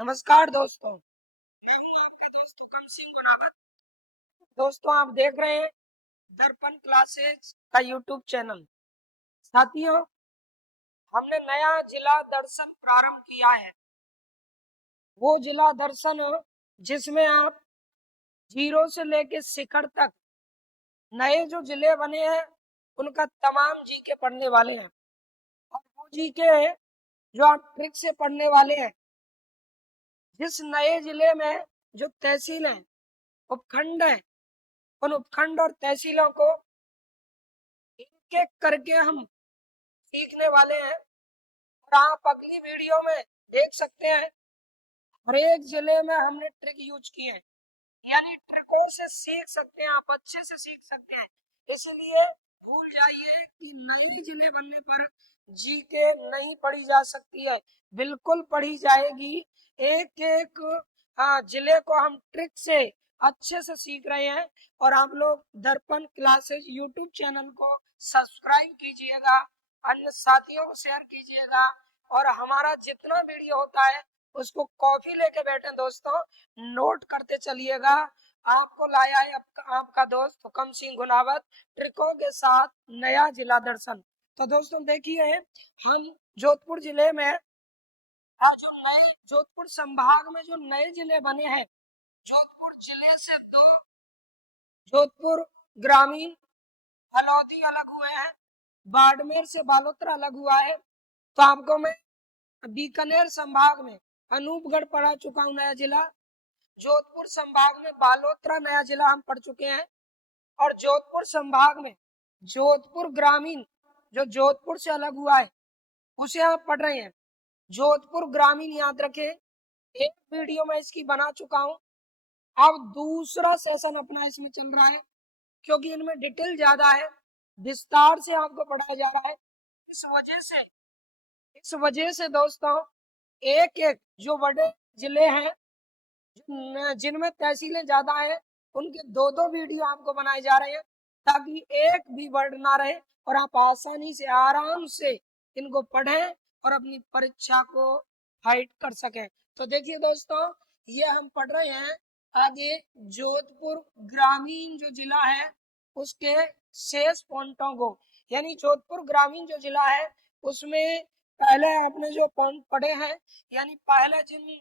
नमस्कार दोस्तों, मैं हूं आपका दोस्त हुकम सिंह गुनावत। दोस्तों, आप देख रहे हैं दर्पण क्लासेस का यूट्यूब चैनल। साथियों, हमने नया जिला दर्शन प्रारंभ किया है। वो जिला दर्शन जिसमें आप जीरो से लेके शिखर तक नए जो जिले बने हैं उनका तमाम जीके पढ़ने वाले हैं। और वो जीके जो आप ट्रिक से पढ़ने वाले हैं, जिस नए जिले में जो तहसील है, उपखंड है, उन उपखंड और तहसीलों को एक एक करके हम सीखने वाले हैं। और आप अगली वीडियो में देख सकते हैं, हर एक जिले में हमने ट्रिक यूज किए हैं, यानी ट्रिकों से सीख सकते हैं, आप अच्छे से सीख सकते हैं। इसलिए भूल जाइए कि नए जिले बनने पर जीके नहीं पढ़ी जा सकती है, बिल्कुल पढ़ी जाएगी। एक एक जिले को हम ट्रिक से अच्छे से सीख रहे हैं। और आप लोग दर्पण क्लासेस यूट्यूब चैनल को सब्सक्राइब कीजिएगा, अन्य साथियों को शेयर कीजिएगा, और हमारा जितना वीडियो होता है उसको कॉपी लेके बैठे दोस्तों, नोट करते चलिएगा। आपको लाया है आपका दोस्त हुकम सिंह गुनावत, ट्रिकों के साथ नया जिला दर्शन। तो दोस्तों देखिए, हम जोधपुर जिले में जो नए जोधपुर संभाग में जो नए जिले बने हैं, जोधपुर जिले से दो जोधपुर ग्रामीण हलौदी अलग हुए हैं, बाड़मेर से बालोतरा अलग हुआ है। तो आपको मैं बीकानेर संभाग में अनूपगढ़ पढ़ा चुका हूँ नया जिला, जोधपुर संभाग में बालोतरा नया जिला हम पढ़ चुके हैं, और जोधपुर संभाग में जोधपुर ग्रामीण जो जोधपुर से अलग हुआ है उसे आप पढ़ रहे हैं। जोधपुर ग्रामीण याद रखें, एक वीडियो में इसकी बना चुका हूं, अब दूसरा सेशन अपना इसमें चल रहा है, क्योंकि इनमें डिटेल ज्यादा है, विस्तार से आपको पढ़ाया जा रहा है। इस वजह से दोस्तों, एक एक जो बड़े जिले हैं जिनमें तहसीलें ज्यादा है, उनके दो दो वीडियो आपको बनाए जा रहे हैं, ताकि एक भी वर्ड ना रहे और आप आसानी से आराम से इनको पढ़ें और अपनी परीक्षा को फाइट कर सकें। तो देखिए दोस्तों, ये हम पढ़ रहे हैं आगे जोधपुर ग्रामीण जो जिला है उसके शेष पॉइंटों को, यानी जोधपुर ग्रामीण जो जिला है उसमें पहले आपने जो पॉइंट पढ़े हैं, यानी पहले जिन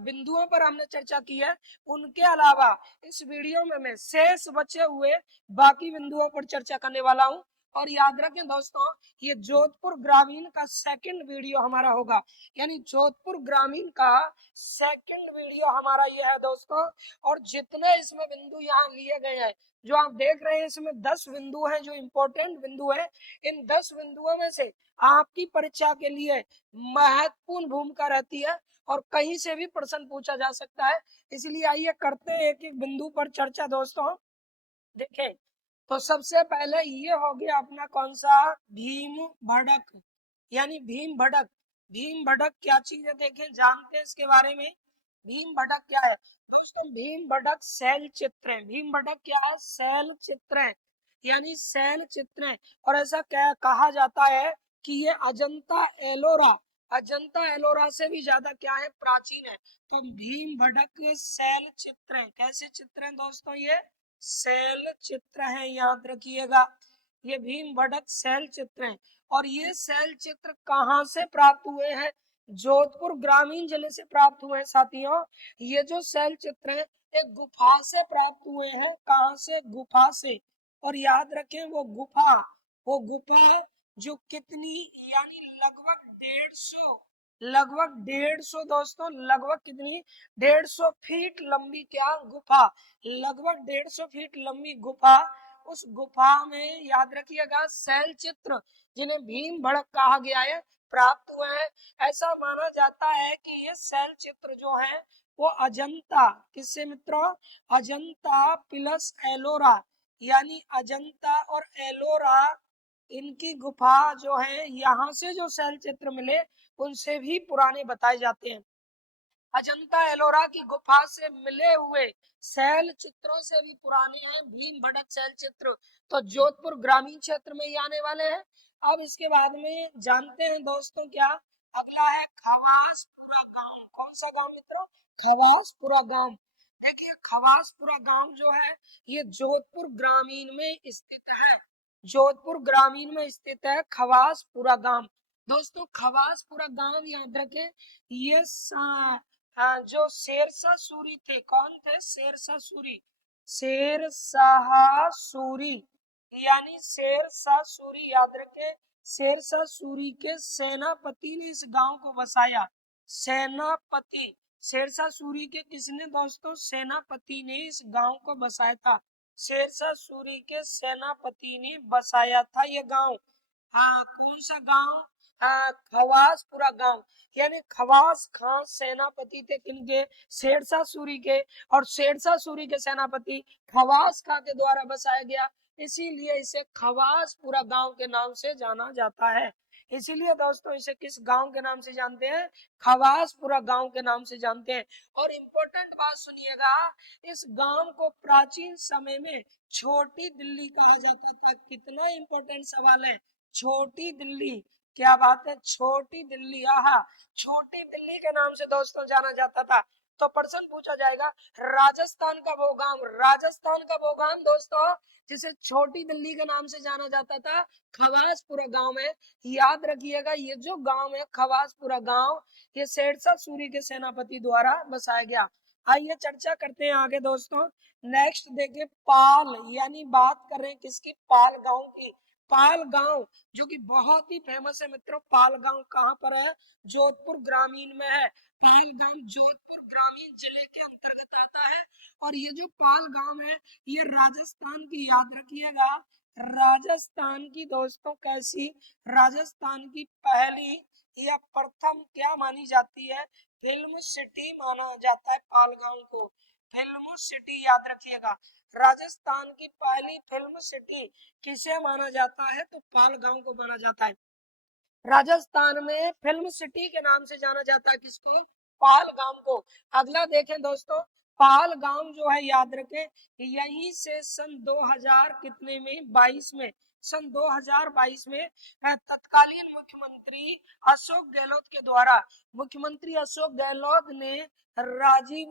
बिंदुओं पर हमने चर्चा की है, उनके अलावा इस वीडियो में मैं शेष बचे हुए बाकी बिंदुओं पर चर्चा करने वाला हूं। और याद रखें दोस्तों, ये जोधपुर ग्रामीण का सेकंड वीडियो हमारा होगा, यानी जोधपुर ग्रामीण का सेकंड वीडियो हमारा ये है दोस्तों। और जितने इसमें बिंदु यहाँ लिए गए हैं, जो आप देख रहे हैं, इसमें 10 बिंदु हैं जो इम्पोर्टेंट बिंदु है। इन 10 बिंदुओं में से आपकी परीक्षा के लिए महत्वपूर्ण भूमिका रहती है और कहीं से भी प्रश्न पूछा जा सकता है। इसलिए आइए करते हैं एक एक बिंदु पर चर्चा दोस्तों। देखें, तो सबसे पहले ये हो गया अपना कौन सा, भीम भड़क, यानी भीम भड़क। भीम भड़क क्या चीज है, देखें जानते हैं इसके बारे में। भीम भड़क क्या है दोस्तों? भीम भड़क शैल चित्र है। भीम भड़क क्या है? शैल चित्र है, यानी शैल चित्र है। और ऐसा क्या कहा जाता है कि ये अजंता एलोरा से भी ज्यादा क्या है, प्राचीन है। तो भीम भड़क शैल चित्र है। कैसे चित्र हैं दोस्तों? ये शैल चित्र है, याद रखिएगा, ये भीम भड़क शैल चित्र है। और ये शैल चित्र कहाँ से प्राप्त हुए हैं? जोधपुर ग्रामीण जिले से प्राप्त हुए हैं साथियों। ये जो शैल चित्र है एक गुफा से प्राप्त हुए हैं। कहाँ से? गुफा से। और याद रखें, वो गुफा जो कितनी, यानी लगभग 150 दोस्तों, लगभग कितनी, 150 फीट लंबी क्या गुफा, लगभग 150 फीट लंबी गुफा। उस गुफा में याद रखिएगा शैल चित्र, जिन्हें भीम भड़क कहा गया है, प्राप्त हुए हैं। ऐसा माना जाता है कि ये शैल चित्र जो है वो अजंता, किससे मित्रों? अजंता प्लस एलोरा, यानी अजंता और एलोरा, इनकी गुफा जो है, यहाँ से जो शैल चित्र मिले उनसे भी पुराने बताए जाते हैं। अजंता एलोरा की गुफा से मिले हुए शैल चित्रों से भी पुराने हैं भीम भड़क शैल चित्र। तो जोधपुर ग्रामीण क्षेत्र में ही आने वाले हैं। अब इसके बाद में जानते हैं दोस्तों क्या, अगला है खवास खवासपुरा गांव। कौन सा गांव मित्रों? खवासपुरा गांव। देखिए खवासपुरा गांव जो है ये जोधपुर ग्रामीण में स्थित है। जोधपुर ग्रामीण में स्थित है खवासपुरा गांव। दोस्तों खवासपुरा गांव याद रखें, ये जो शेरशाह सूरी थे, कौन थे? शेरशाह सूरी। शेरशाह सूरी यानी शेरशाह सूरी, याद रखें शेरशाह सूरी के सेनापति ने इस गांव को बसाया। सेनापति, शेरशाह सूरी के किसने दोस्तों? सेनापति ने इस गांव को बसाया था। शेरशाह सूरी के सेनापति ने बसाया था ये गांव। हाँ, कौन सा गांव? खवासपुरा गांव। यानी खवास खान सेनापति थे किनके? शेरशाह सूरी के। और शेरशाह सूरी के सेनापति खवास खान के द्वारा बसाया गया, इसीलिए इसे खवासपुरा गांव के नाम से जाना जाता है। इसीलिए दोस्तों इसे किस गांव के नाम से जानते हैं? खवासपुरा गांव के नाम से जानते हैं। और इम्पोर्टेंट बात सुनिएगा, इस गांव को प्राचीन समय में छोटी दिल्ली कहा जाता था। कितना इम्पोर्टेंट सवाल है, छोटी दिल्ली। क्या बात है, छोटी दिल्ली। आहा, छोटी दिल्ली के नाम से दोस्तों जाना जाता था। तो प्रश्न पूछा जाएगा, राजस्थान का वो गांव, राजस्थान का वो गांव दोस्तों जिसे छोटी दिल्ली के नाम से जाना जाता था, खवासपुरा गांव है। याद रखिएगा ये जो गांव है खवासपुरा गांव, ये शेरशाह सूरी के सेनापति द्वारा बसाया गया। आइए चर्चा करते हैं आगे दोस्तों। नेक्स्ट देखिए पाल, यानी बात कर रहे हैं किसकी? पाल गांव की। पाल गांव जो कि बहुत ही फेमस है मित्रों। पाल गांव कहाँ पर है? जोधपुर ग्रामीण में है। पाल गांव जोधपुर ग्रामीण जिले के अंतर्गत आता है। और ये जो पाल गांव है ये राजस्थान की, याद रखिएगा राजस्थान की दोस्तों कैसी? राजस्थान की पहली या प्रथम क्या मानी जाती है? फिल्म सिटी माना जाता है पाल गांव को। फिल्म सिटी याद रखिएगा, राजस्थान की पहली फिल्म सिटी किसे माना जाता है? तो पाल गांव को माना जाता है। राजस्थान में फिल्म सिटी के नाम से जाना जाता है किसको? पाल गांव को। अगला देखें दोस्तों, पाल गांव जो है याद रखें यहीं से सन 2000 कितने में? 22 में, सन 2022 में तत्कालीन मुख्यमंत्री अशोक गहलोत के द्वारा, मुख्यमंत्री अशोक गहलोत ने राजीव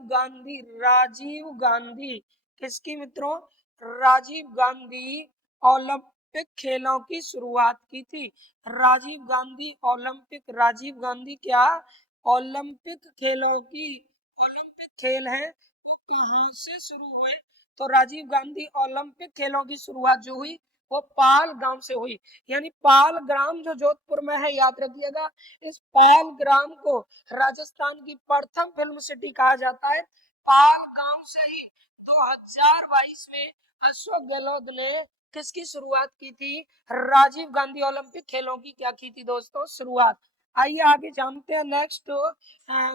गांधी किसकी मित्रों? राजीव गांधी ओलंपिक खेलों की शुरुआत की थी। राजीव गांधी ओलंपिक, राजीव गांधी क्या? ओलंपिक खेलों की, ओलंपिक खेल है कहाँ से शुरू हुए? तो राजीव गांधी ओलंपिक खेलों की शुरुआत जो हुई वो पाल गांव से हुई। यानी पाल ग्राम जो जोधपुर में है, याद रखिएगा इस पाल ग्राम को राजस्थान की प्रथम फिल्म सिटी कहा जाता है। पाल गांव से ही 2022 में अशोक गहलोत ने किसकी शुरुआत की थी? राजीव गांधी ओलंपिक खेलों की क्या की थी दोस्तों? शुरुआत। आइए आगे जानते हैं। नेक्स्ट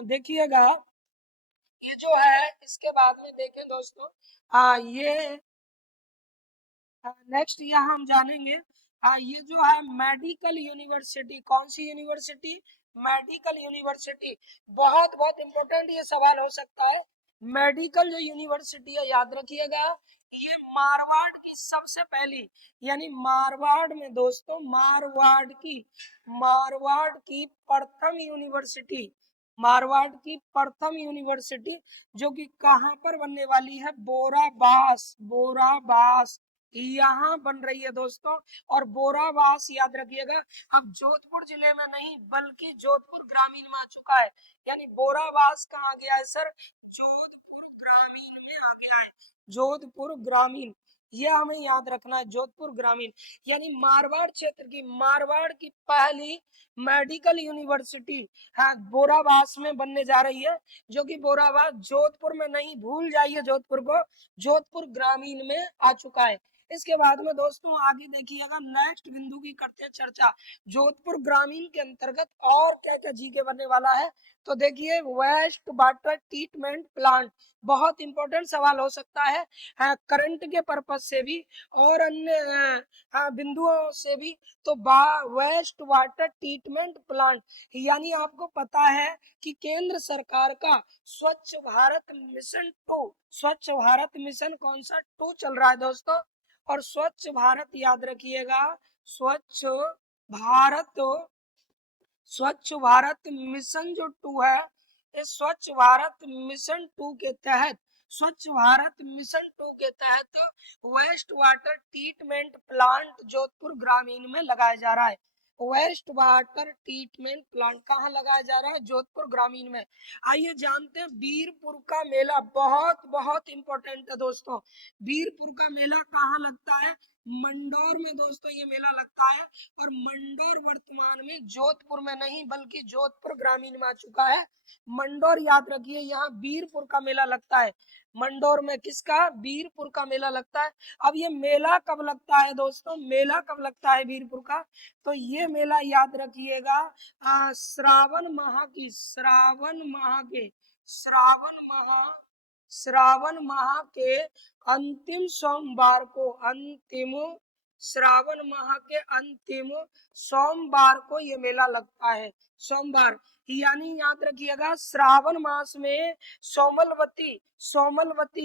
देखिएगा ये जो है, इसके बाद में देखें दोस्तों ये नेक्स्ट यहाँ हम जानेंगे ये जो है मेडिकल यूनिवर्सिटी। कौन सी यूनिवर्सिटी? Medical university. बहुत बहुत इंपॉर्टेंट ये सवाल हो सकता है। मेडिकल जो यूनिवर्सिटी है याद रखिएगा ये मारवाड़ की सबसे पहली, यानी मारवाड़ में दोस्तों, मारवाड़ की प्रथम यूनिवर्सिटी, मारवाड़ की प्रथम यूनिवर्सिटी जो कि कहाँ पर बनने वाली है? बोराबास, बोराबास यहाँ बन रही है दोस्तों। और बोराबास याद रखिएगा अब जोधपुर जिले में नहीं बल्कि जोधपुर ग्रामीण में आ चुका है। यानी बोराबास कहाँ आ गया है सर? जोधपुर ग्रामीण में आ गया है। जोधपुर ग्रामीण, यह हमें याद रखना है, जोधपुर ग्रामीण। यानी मारवाड़ क्षेत्र की, मारवाड़ की पहली मेडिकल यूनिवर्सिटी बोराबास में बनने जा रही है, जो कि बोराबास जोधपुर में नहीं, भूल जाइए जोधपुर को, जोधपुर ग्रामीण में आ चुका है। इसके बाद में दोस्तों आगे देखिएगा नेक्स्ट बिंदु की करते हैं चर्चा। जोधपुर ग्रामीण के अंतर्गत और क्या क्या जीके बनने वाला है? तो देखिए वेस्ट वाटर ट्रीटमेंट प्लांट, बहुत इंपॉर्टेंट सवाल हो सकता है करंट के पर्पज से भी और अन्य बिंदुओं से भी। तो वेस्ट वाटर ट्रीटमेंट प्लांट, यानी आपको पता है कि केंद्र सरकार का स्वच्छ भारत मिशन 2, स्वच्छ भारत मिशन कौन सा? 2 चल रहा है दोस्तों। और स्वच्छ भारत याद रखिएगा, भारत स्वच्छ भारत मिशन जो 2 है इस स्वच्छ भारत मिशन 2 के तहत waste water treatment plant Jodhpur ग्रामीण में लगाया जा रहा है। वेस्ट वाटर ट्रीटमेंट प्लांट कहाँ लगाया जा रहा है? जोधपुर ग्रामीण में। आइए जानते हैं वीरपुर का मेला, बहुत बहुत इंपॉर्टेंट है दोस्तों। वीरपुर का मेला कहाँ लगता है? मंडौर में दोस्तों ये मेला लगता है। और मंडौर वर्तमान में जोधपुर में नहीं बल्कि जोधपुर ग्रामीण में आ चुका है। मंडौर याद रखिए, यहाँ वीरपुर का मेला लगता है। मंडौर में किसका? वीरपुर का मेला लगता है। अब ये मेला कब लगता है दोस्तों? मेला कब लगता है वीरपुर का? तो ये मेला याद रखिएगा श्रावण माह के अंतिम सोमवार को ये मेला लगता है। सोमवार यानी याद रखिएगा श्रावण मास में सोमलवती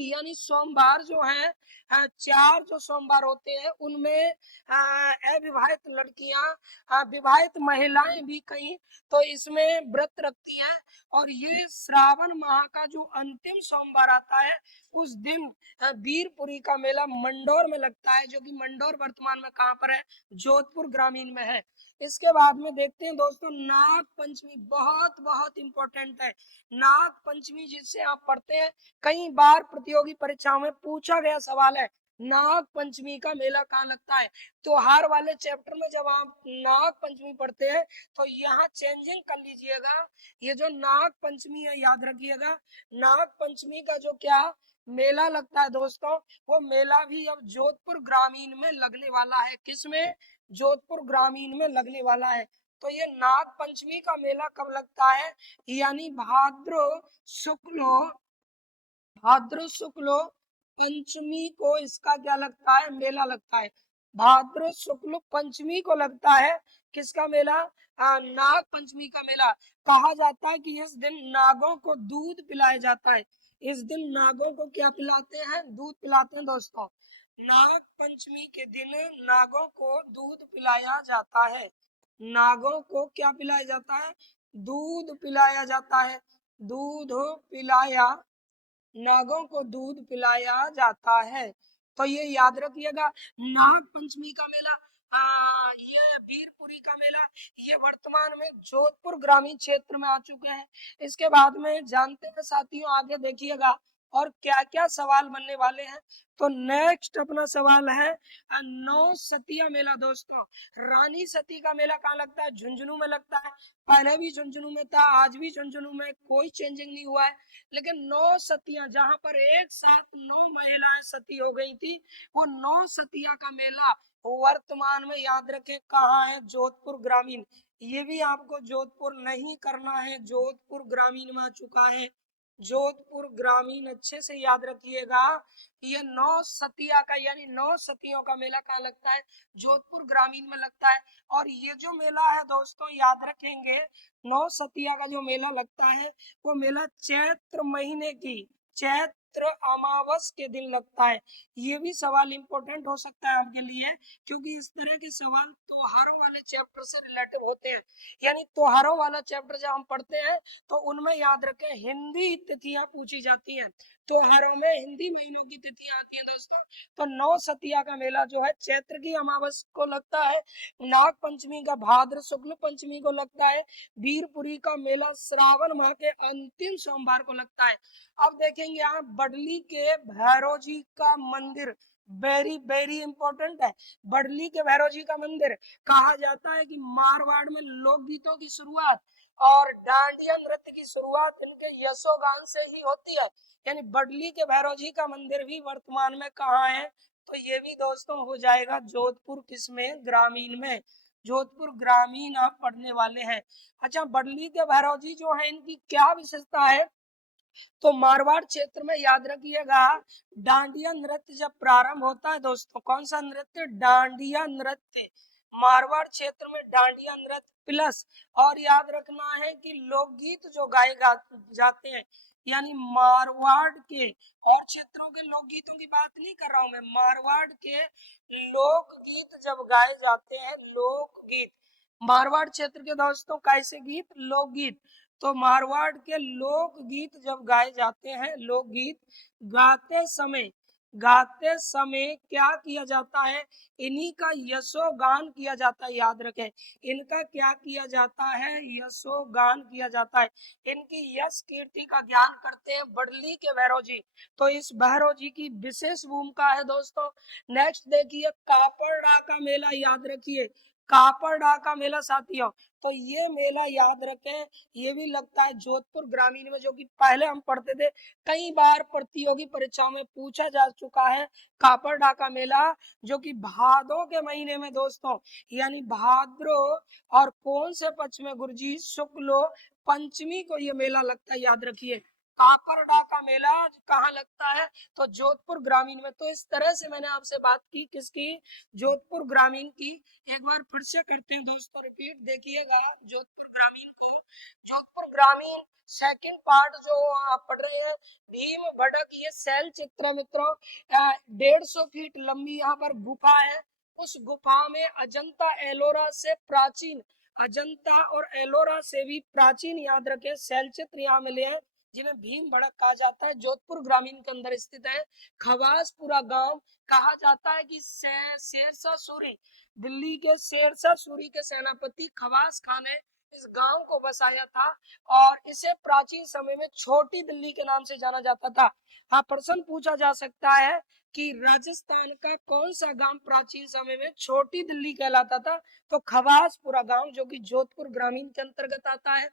यानी सोमवार जो है, 4 जो सोमवार होते हैं उनमें अविवाहित लड़कियां, विवाहित महिलाएं भी कहीं तो इसमें व्रत रखती हैं। और ये श्रावण माह का जो अंतिम सोमवार आता है उस दिन वीरपुरी का मेला मंडौर में लगता है, जो कि मंडौर वर्तमान में कहाँ पर है? जोधपुर ग्रामीण में है। इसके बाद में देखते हैं दोस्तों नाग पंचमी, बहुत बहुत इंपॉर्टेंट है। नाग पंचमी जिससे आप पढ़ते हैं, कई बार प्रतियोगी परीक्षाओं में पूछा गया सवाल है, नाग पंचमी का मेला कहाँ लगता है? त्योहार वाले चैप्टर में जब आप नाग पंचमी पढ़ते हैं तो यहाँ चेंजिंग कर लीजिएगा। ये जो नाग पंचमी है याद रखिएगा, नाग पंचमी का जो क्या मेला लगता है दोस्तों, वो मेला भी अब जोधपुर ग्रामीण में लगने वाला है। किसमें? जोधपुर ग्रामीण में लगने वाला है। तो ये नाग पंचमी का मेला कब लगता है? यानी भाद्र शुक्ल पंचमी को इसका क्या लगता है? मेला लगता है। भाद्र शुक्ल पंचमी को लगता है किसका मेला? नाग पंचमी का मेला। कहा जाता है कि इस दिन नागों को दूध पिलाया जाता है। इस दिन नागों को क्या पिलाते हैं? दूध पिलाते हैं दोस्तों। नाग पंचमी के दिन नागों को दूध पिलाया जाता है। नागों को क्या पिलाया जाता है? दूध पिलाया जाता है। दूध पिलाया नागों को दूध पिलाया जाता है। तो ये याद रखिएगा नाग पंचमी का मेला, ये वीरपुरी का मेला, ये वर्तमान में जोधपुर ग्रामीण क्षेत्र में आ चुके हैं। इसके बाद में जानते हैं साथियों, आगे देखिएगा और क्या क्या सवाल बनने वाले हैं। तो नेक्स्ट अपना सवाल है नौ सतिया मेला दोस्तों। रानी सती का मेला कहाँ लगता है? झुंझुनू में लगता है। पहले भी झुंझुनू में था, आज भी झुंझुनू में, कोई चेंजिंग नहीं हुआ है। लेकिन 9 सतियां, जहां पर एक साथ 9 महिलाएं सती हो गई थी, वो 9 सतिया का मेला वर्तमान में याद रखें कहाँ है? जोधपुर ग्रामीण। ये भी आपको जोधपुर नहीं करना है, जोधपुर ग्रामीण में आ चुका है। जोधपुर ग्रामीण अच्छे से याद रखिएगा। ये 9 सतिया का यानी 9 सतियों का मेला कहाँ लगता है? जोधपुर ग्रामीण में लगता है। और ये जो मेला है दोस्तों याद रखेंगे, 9 सतिया का जो मेला लगता है वो मेला चैत्र अमावस के दिन लगता है। ये भी सवाल इंपॉर्टेंट हो सकता है आपके लिए, क्योंकि इस तरह के सवाल त्योहारों वाले चैप्टर से रिलेटिव होते हैं। यानी त्योहारों वाला चैप्टर जब हम पढ़ते हैं तो उनमें याद रखें हिंदी तिथियां पूछी जाती हैं। त्योहारों में हिंदी महीनों की तिथियां आती हैं दोस्तों। तो 9 सतिया का मेला जो है चैत्र की अमावस को लगता है। नाग पंचमी का भाद्र शुक्ल पंचमी को लगता है। वीरपुरी का मेला श्रावण माह के अंतिम सोमवार को लगता है। अब देखेंगे आप बडली के भैरव जी का मंदिर, वेरी वेरी इंपॉर्टेंट है। बडली के भैरव जी का मंदिर, कहा जाता है कि मारवाड़ में लोकगीतों की शुरुआत और डांडिया नृत्य की शुरुआत इनके यशोगान से ही होती है। यानी बडली के भैरव जी का मंदिर भी वर्तमान में कहाँ है? तो ये भी दोस्तों हो जाएगा जोधपुर किसमें? ग्रामीण में। जोधपुर ग्रामीण आप पढ़ने वाले हैं। अच्छा, बडली के भैरव जी जो है इनकी क्या विशेषता है? तो मारवाड़ क्षेत्र में याद रखिएगा डांडिया नृत्य जब प्रारंभ होता है दोस्तों, कौन सा नृत्य? डांडिया नृत्य। मारवाड़ क्षेत्र में डांडिया नृत्य प्लस, और याद रखना है कि लोकगीत जो गाए जाते हैं, यानी मारवाड़ के और क्षेत्रों के लोकगीतों की बात नहीं कर रहा हूं मैं, मारवाड़ के लोकगीत जब गाए जाते हैं, लोकगीत मारवाड़ क्षेत्र के दोस्तों कैसे गीत? लोकगीत। तो मारवाड़ के लोकगीत जब गाए जाते हैं, लोकगीत गाते समय क्या किया जाता है, इन्हीं का यशोगान किया जाता है। याद रखें, इनका क्या किया जाता है, यशोगान किया जाता है। इनकी यश कीर्ति का ज्ञान करते हैं बड़ली के भैरव जी। तो इस भैरव जी की विशेष भूमिका है दोस्तों। नेक्स्ट देखिए, कापड़ड़ा का मेला। याद रखिए, कापड़ड़ा का मेला साथियों। तो ये मेला याद रखें, ये भी लगता है जोधपुर ग्रामीण में, जो कि पहले हम पढ़ते थे, कई बार प्रतियोगी परीक्षाओं में पूछा जा चुका है। कापड़ड़ा का मेला जो कि भादों के महीने में दोस्तों, यानी भाद्रो और कौन से पक्ष में गुरुजी, शुक्ल पंचमी को ये मेला लगता है। याद रखिए, कापड़ड़ा का मेला कहाँ लगता है, तो जोधपुर ग्रामीण में। तो इस तरह से मैंने आपसे बात की किसकी, जोधपुर ग्रामीण की। एक बार फिर से करते हैं दोस्तों रिपीट, देखिएगा जोधपुर ग्रामीण को। जोधपुर ग्रामीण सेकंड पार्ट जो आप पढ़ रहे हैं, भीम बड़क, ये शैल चित्र है मित्रों। 150 फीट लंबी यहाँ पर गुफा है। उस गुफा में अजंता एलोरा से प्राचीन, अजंता और एलोरा से भी प्राचीन, याद रखें, शैल चित्र यहाँ मिले हैं, जिन्हें भीम बड़क कहा जाता है। जोधपुर ग्रामीण के अंदर स्थित है। खवासपुरा गांव कहा जाता है कि शेरशाह सूरी, दिल्ली के शेरशाह सूरी के सेनापति खवास खान ने इस गांव को बसाया था, और इसे प्राचीन समय में छोटी दिल्ली के नाम से जाना जाता था। हाँ, प्रश्न पूछा जा सकता है कि राजस्थान का कौन सा गांव प्राचीन समय में छोटी दिल्ली कहलाता था, तो खवासपुरा गांव, जो कि जोधपुर ग्रामीण के अंतर्गत आता है।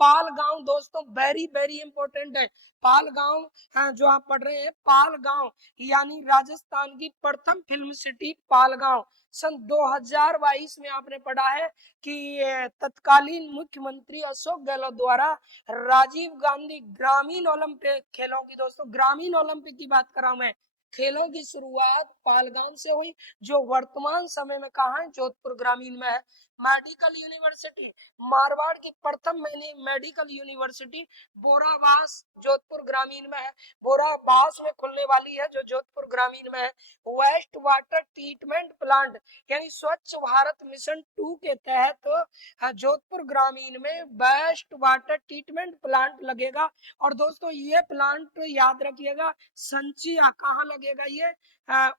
पाल गांव दोस्तों वेरी वेरी इंपॉर्टेंट है। पाल गांव, हाँ, जो आप पढ़ रहे हैं, पाल गांव यानी राजस्थान की प्रथम फिल्म सिटी पाल गांव। सन 2022 में आपने पढ़ा है कि तत्कालीन मुख्यमंत्री अशोक गहलोत द्वारा राजीव गांधी ग्रामीण ओलंपिक खेलों की, दोस्तों ग्रामीण ओलंपिक की बात कर रहा हूं मैं, खेलों की शुरुआत पालगाम से हुई, जो वर्तमान समय में कहाँ है, जोधपुर ग्रामीण में है। मेडिकल यूनिवर्सिटी, मारवाड़ की प्रथम मेडिकल यूनिवर्सिटी बोराबास जोधपुर ग्रामीण में है। बोराबास में खुलने वाली है, जो जोधपुर ग्रामीण में है। वेस्ट वाटर ट्रीटमेंट प्लांट, यानी स्वच्छ भारत मिशन 2 के तहत जोधपुर ग्रामीण में वेस्ट वाटर ट्रीटमेंट प्लांट लगेगा। और दोस्तों ये प्लांट याद रखिएगा, संचिया कहाँ लगेगा, ये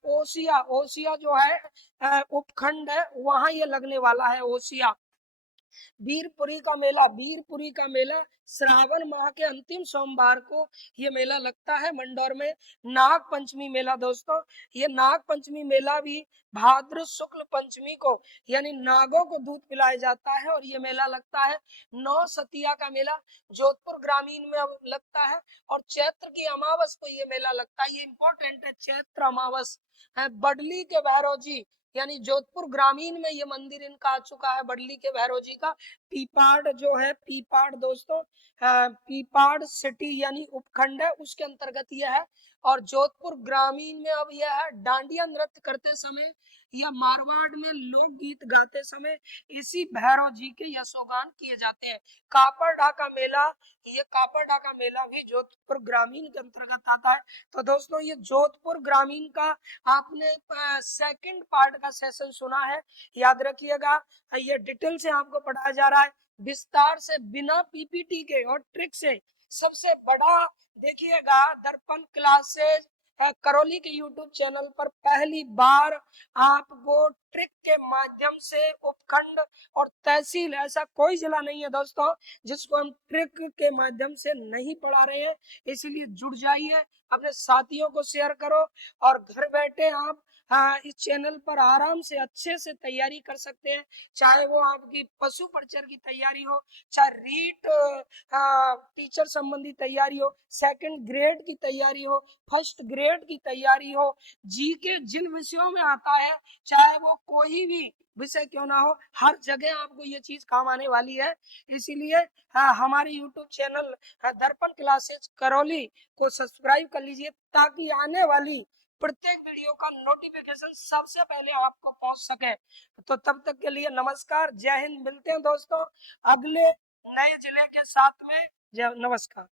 ओसिया, ओसिया जो है उपखंड है, वहां ये लगने वाला है, ओसिया। वीरपुरी का मेला, वीरपुरी का मेला श्रावण माह के अंतिम सोमवार को ये मेला लगता है मंडौर में। नाग पंचमी मेला दोस्तों, ये नाग पंचमी मेला भी भाद्र शुक्ल पंचमी को, यानी नागों को दूध पिलाया जाता है, और ये मेला लगता है। नौ सतिया का मेला जोधपुर ग्रामीण में अब लगता है, और चैत्र की अमावस को ये मेला लगता है। ये इंपॉर्टेंट है, चैत्र अमावस है। बडली के भैरव जी, यानी जोधपुर ग्रामीण में ये मंदिर इनका आ चुका है, बडली के भैरव जी का। पीपाड़ जो है, पीपाड़ दोस्तों, पीपाड़ सिटी यानी उपखंड है, उसके अंतर्गत यह है। और जोधपुर ग्रामीण में अब यह है, डांडिया नृत्य करते समय या मारवाड़ में लोकगीत गाते समय इसी भैरव जी के यशोगान किए जाते हैं। कापड़ड़ा का मेला, ये कापड़ड़ा का मेला भी जोधपुर ग्रामीण के अंतर्गत आता है। तो दोस्तों ये जोधपुर ग्रामीण का आपने सेकंड पार्ट का सेशन सुना है, याद रखिएगा। ये डिटेल से आपको पढ़ाया जा रहा है, विस्तार से, बिना पीपीटी के और ट्रिक से। सबसे बड़ा देखिएगा, दर्पण क्लासेज करौली के यूट्यूब चैनल पर पहली बार आपको ट्रिक के माध्यम से उपखंड और तहसील, ऐसा कोई जिला नहीं है दोस्तों जिसको हम ट्रिक के माध्यम से नहीं पढ़ा रहे हैं। इसीलिए जुड़ जाइए, अपने साथियों को शेयर करो, और घर बैठे आप इस चैनल पर आराम से अच्छे से तैयारी कर सकते हैं। चाहे वो आपकी पशु परिचर की तैयारी हो, चाहे रीट टीचर संबंधी तैयारी हो, सेकंड ग्रेड की तैयारी हो, फर्स्ट ग्रेड की तैयारी हो, जीके जिन विषयों में आता है, चाहे वो कोई भी विषय क्यों ना हो, हर जगह आपको ये चीज काम आने वाली है। इसीलिए हमारे YouTube चैनल दर्पण क्लासेज करौली को सब्सक्राइब कर लीजिए, ताकि आने वाली प्रत्येक वीडियो का नोटिफिकेशन सबसे पहले आपको पहुंच सके। तो तब तक के लिए नमस्कार, जय हिंद। मिलते हैं दोस्तों अगले नए जिले के साथ में। जय, नमस्कार।